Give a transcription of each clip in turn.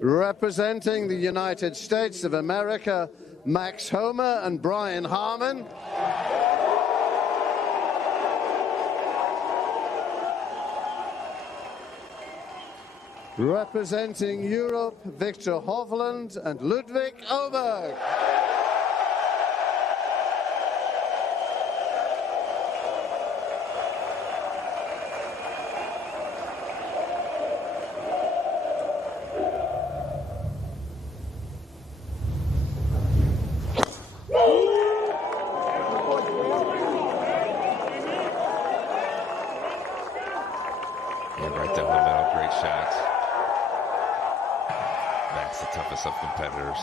Representing the United States of America, Max Homa and Brian Harman. Representing Europe, Victor Hovland and Ludwig Åberg. Right down the middle, great shots. Max, the toughest of competitors.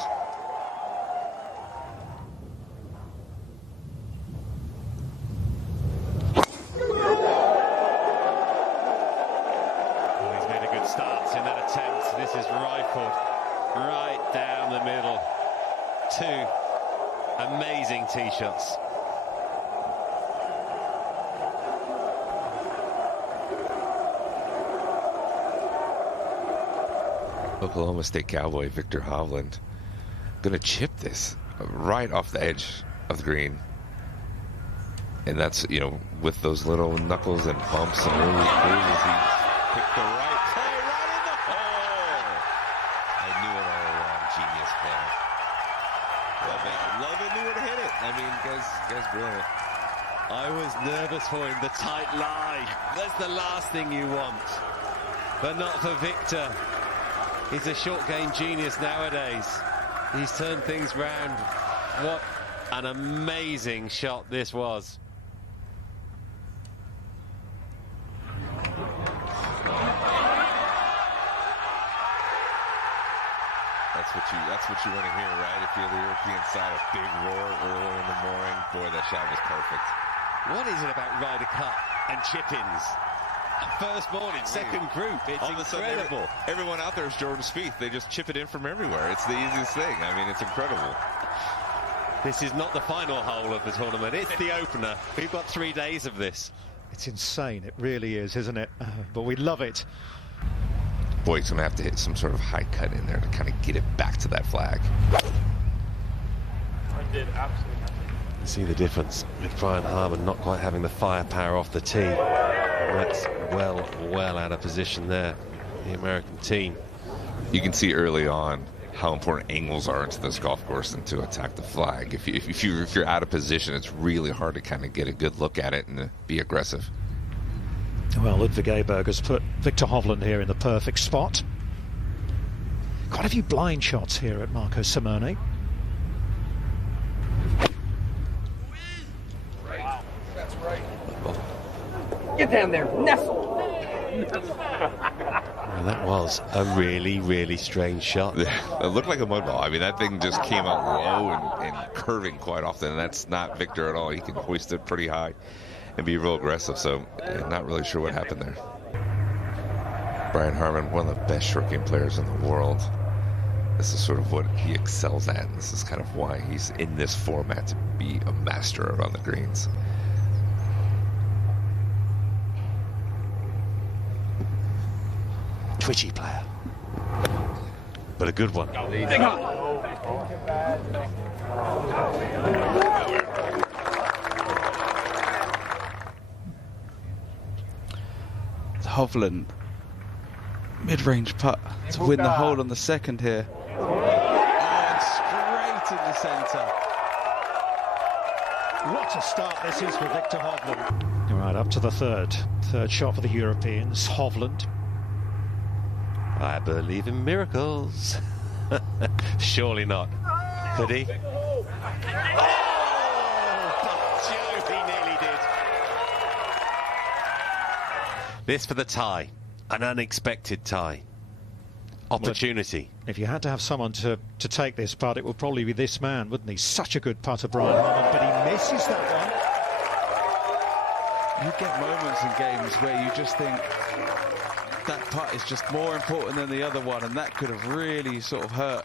Well, he's made a good start in that attempt. This is rifled right down the middle. Two amazing tee shots. Oklahoma State Cowboy Victor Hovland gonna chip this right off the edge of the green, and that's, you know, with those little knuckles and bumps and early cruises, he picked the right play right in the hole. I knew it all along. Genius player. Love it, knew where to hit it. I mean, guy's brilliant. I was nervous for him. The tight lie, that's the last thing you want, but not for Victor. He's a short game genius nowadays. He's turned things round. What an amazing shot this was. That's what you want to hear, right? If you're the European side, a big roar early in the morning. Boy, that shot was perfect. What is it about Ryder Cup and chip-ins? First morning, second group, it's incredible. Everyone out there is Jordan Spieth. They just chip it in from everywhere. It's the easiest thing. I mean, it's incredible. This is not the final hole of the tournament. It's the opener. We've got 3 days of this. It's insane. It really is, isn't it? But we love it. Boy, he's going to have to hit some sort of high cut in there to kind of get it back to that flag. I did absolutely nothing. You see the difference with Brian Harman not quite having the firepower off the tee. That's well out of position there, the American team. You can see early on how important angles are into this golf course and to attack the flag. If you're out of position, it's really hard to kind of get a good look at it and be aggressive. Well, Ludwig Åberg has put Victor Hovland here in the perfect spot. Quite a few blind shots here at Marco Simone. Wow, that's right. Get down there, nestle. Well, that was a really strange shot. It looked like a mud ball. I mean, that thing just came out low and curving quite often, and that's not Victor at all. He can hoist it pretty high and be real aggressive, so not really sure what happened there. Brian Harman, one of the best short game players in the world. This is sort of what he excels at, and this is kind of why he's in this format, to be a master around the greens. Twitchy player. But a good one. Hovland, mid-range putt to win the hole on the second here. And straight in the centre. What a start this is for Victor Hovland. All right, up to the third shot for the Europeans. Hovland. I believe in miracles. Surely not. Could he? Oh, Joe, he nearly did. This for the tie. An unexpected tie. Opportunity. Well, if you had to have someone to take this putt, it would probably be this man, wouldn't he? Such a good putter, Brian Harman, but he misses that one. You get moments in games where you just think that putt is just more important than the other one, and that could have really sort of hurt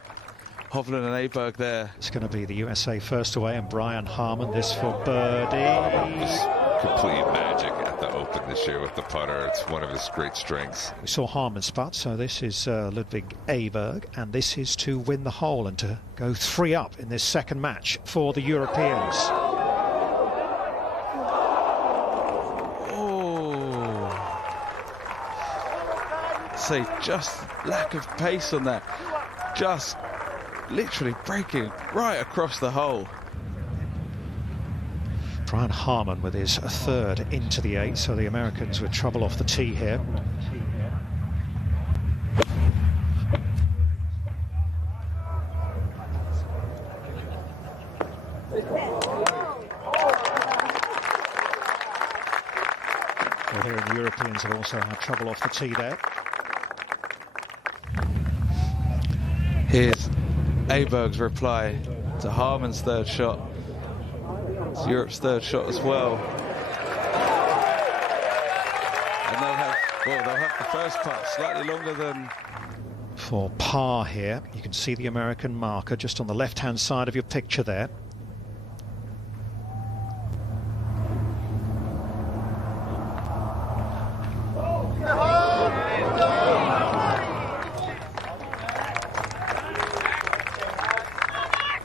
Hovland and Åberg there. It's going to be the USA first away, and Brian Harman, this for birdie. It was complete magic. out the Open this year with the putter. It's one of his great strengths. We saw Harman's putt, so this is Ludwig Åberg, and this is to win the hole and to go 3 up in this second match for the Europeans. Oh, say just lack of pace on that, just literally breaking right across the hole. Brian Harman with his 3rd into the 8th, so the Americans with trouble off the tee here. Well, here the Europeans have also had trouble off the tee there. Here's Åberg's reply to Harman's 3rd shot. It's Europe's 3rd shot as well. And they'll have the first putt slightly longer than... For par here, you can see the American marker just on the left-hand side of your picture there.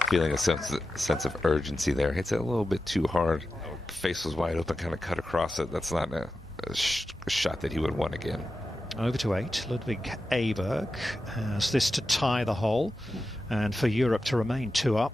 Feeling a sense of urgency there. Hits it a little bit too hard. Face was wide open, kind of cut across it. That's not a shot that he would want again. Over to 8, Ludwig Åberg has this to tie the hole, and for Europe to remain 2 up.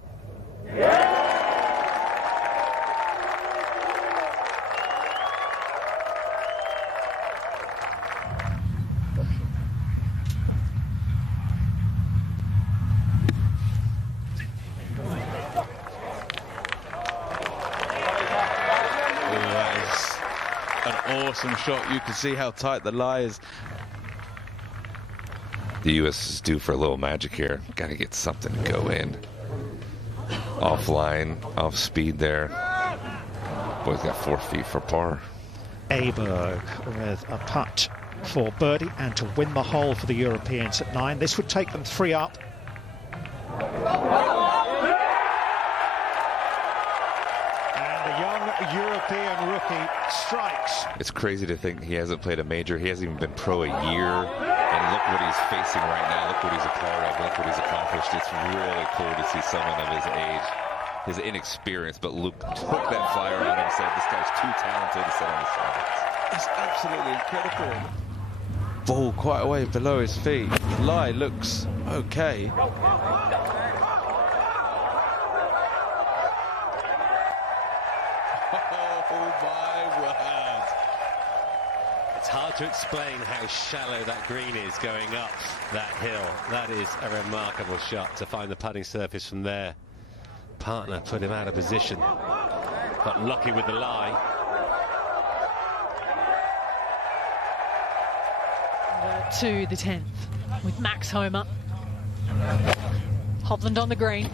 Awesome shot. You can see how tight the lie is. The U.S. is due for a little magic here. Got to get something to go in. Offline, off speed there. Boy's got 4 feet for par. Åberg with a putt for birdie and to win the hole for the Europeans at 9. This would take them 3 up. European rookie strikes. It's crazy to think he hasn't played a major. He hasn't even been pro a year. And look what he's facing right now. Look what he's a part of. Look what he's accomplished. It's really cool to see someone of his age, his inexperience, but Luke took that flyer on him and said, this guy's too talented to sit on the sidelines. It's absolutely incredible. Ball quite a way below his feet. Lie looks okay. It's hard to explain how shallow that green is going up that hill. That is a remarkable shot to find the putting surface from there. Partner put him out of position. Got lucky with the lie. To the 10th with Max Homa. Hovland on the green.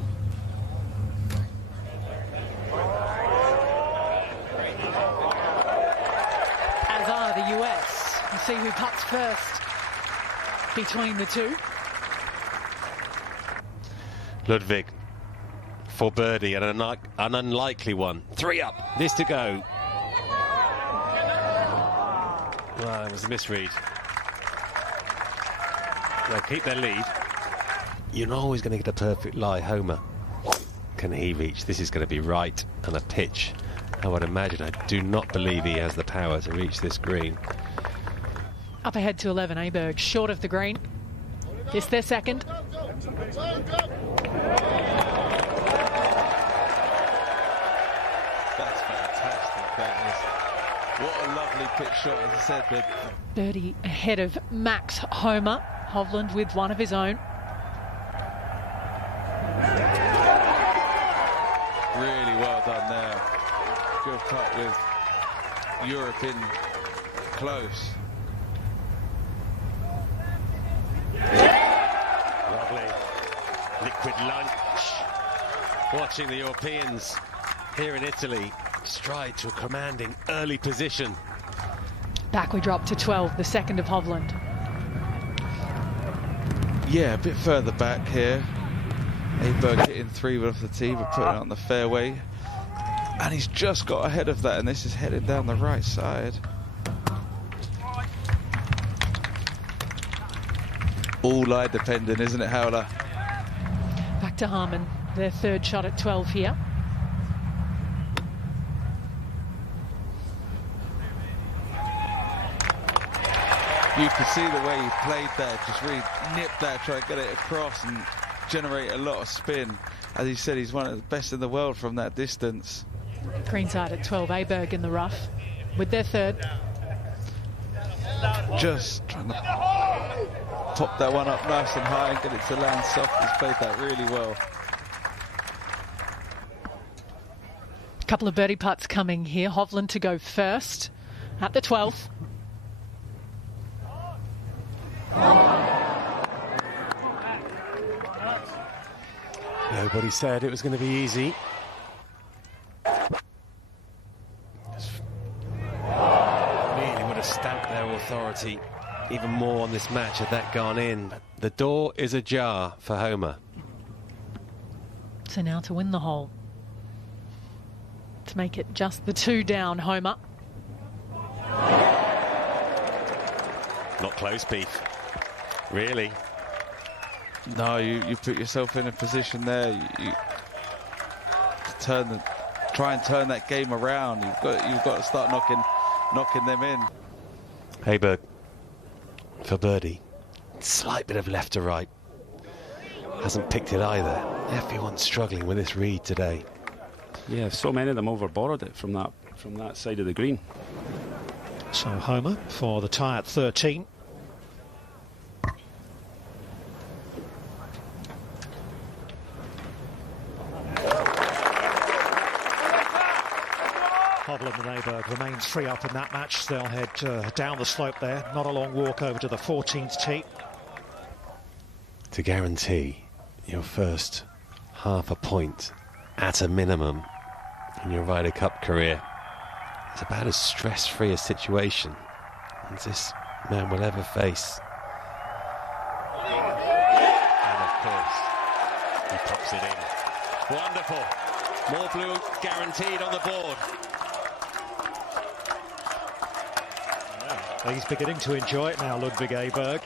As are the US. We'll see who putts first between the two. Ludwig for birdie and an unlikely one. 3 up. This to go. Well, it was a misread. They'll keep their lead. You're not always going to get a perfect lie. Homa, can he reach? This is going to be right and a pitch. I would imagine. I do not believe he has the power to reach this green. Up ahead to 11, Åberg, short of the green. This their second. That's fantastic, that is. What a lovely pitch shot, as I said. But birdie ahead of Max Homa. Hovland with one of his own. really well done there. Good putt with Europe in close. Lovely liquid lunch. Watching the Europeans here in Italy stride to a commanding early position. Back we drop to 12, the second of Hovland. Yeah, a bit further back here. Åberg hitting 3 wood off the tee, but putting it on the fairway. And he's just got ahead of that, and this is headed down the right side. all lie dependent, isn't it, Howler? Back to Harman, their third shot at 12 here. You can see the way he played that, just really nipped that, try to get it across and generate a lot of spin. As he said, he's one of the best in the world from that distance. Greenside at 12, Åberg in the rough with their third. Just trying to pop that one up nice and high and get it to land soft. He's played that really well. A couple of birdie putts coming here. Hovland to go first at the 12th. Nobody said it was going to be easy. Really would have stamped their authority even more on this match had that gone in. The door is ajar for Homa. So now to win the hole. To make it just the 2 down, Homa. Not close, Beef. Really? No, you put yourself in a position there. You try and turn that game around. You've got to start knocking them in. Åberg for birdie. Slight bit of left to right. Hasn't picked it either. Everyone's struggling with this read today. Yeah, so many of them overborrowed it from that side of the green. So Homa for the tie at 13. Hovland and Åberg remain 3 up in that match. They'll head down the slope there. Not a long walk over to the 14th tee. To guarantee your first half a point at a minimum in your Ryder Cup career, it's about as stress-free a situation as this man will ever face. And of course, he pops it in. Wonderful. More blue guaranteed on the board. He's beginning to enjoy it now, Ludwig Åberg.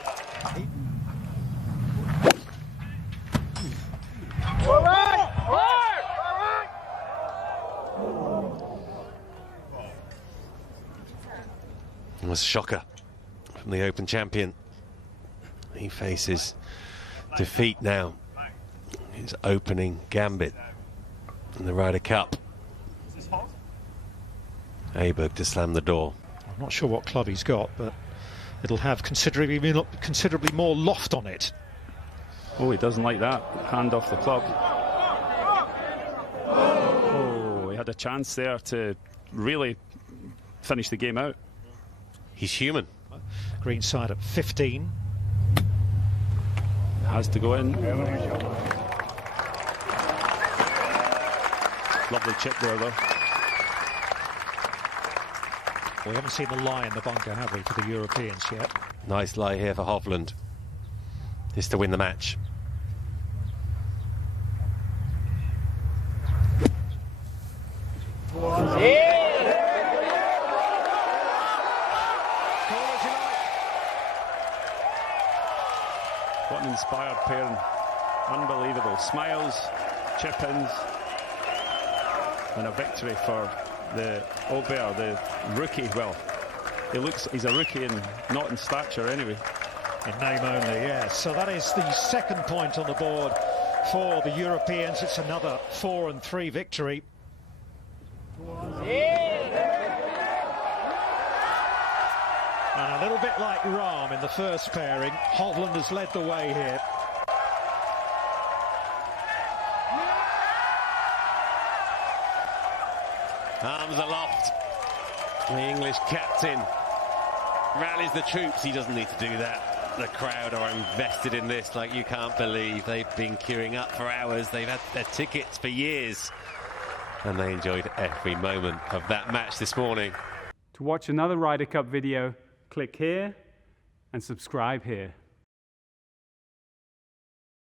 It was a shocker from the Open champion. He faces defeat now. His opening gambit in the Ryder Cup. Åberg to slam the door. I'm not sure what club he's got, but it'll have considerably more loft on it. Oh, he doesn't like that. Hand off the club. Oh, he had a chance there to really finish the game out. He's human. Greenside at 15. Has to go in. Lovely chip there, though. We haven't seen the lie in the bunker, have we, for the Europeans yet? Nice lie here for Hovland. This to win the match. What an inspired pairing. Unbelievable. Smiles, chip-ins, and a victory for the Åberg, the rookie. Well, he's a rookie and not in stature anyway. In name only, yes. So that is the second point on the board for the Europeans. It's another 4-3 victory. And a little bit like Rahm in the first pairing, Hovland has led the way here. Arms aloft. The English captain rallies the troops. He doesn't need to do that. The crowd are invested in this like you can't believe. They've been queuing up for hours. They've had their tickets for years. And they enjoyed every moment of that match this morning. To watch another Ryder Cup video, click here and subscribe here.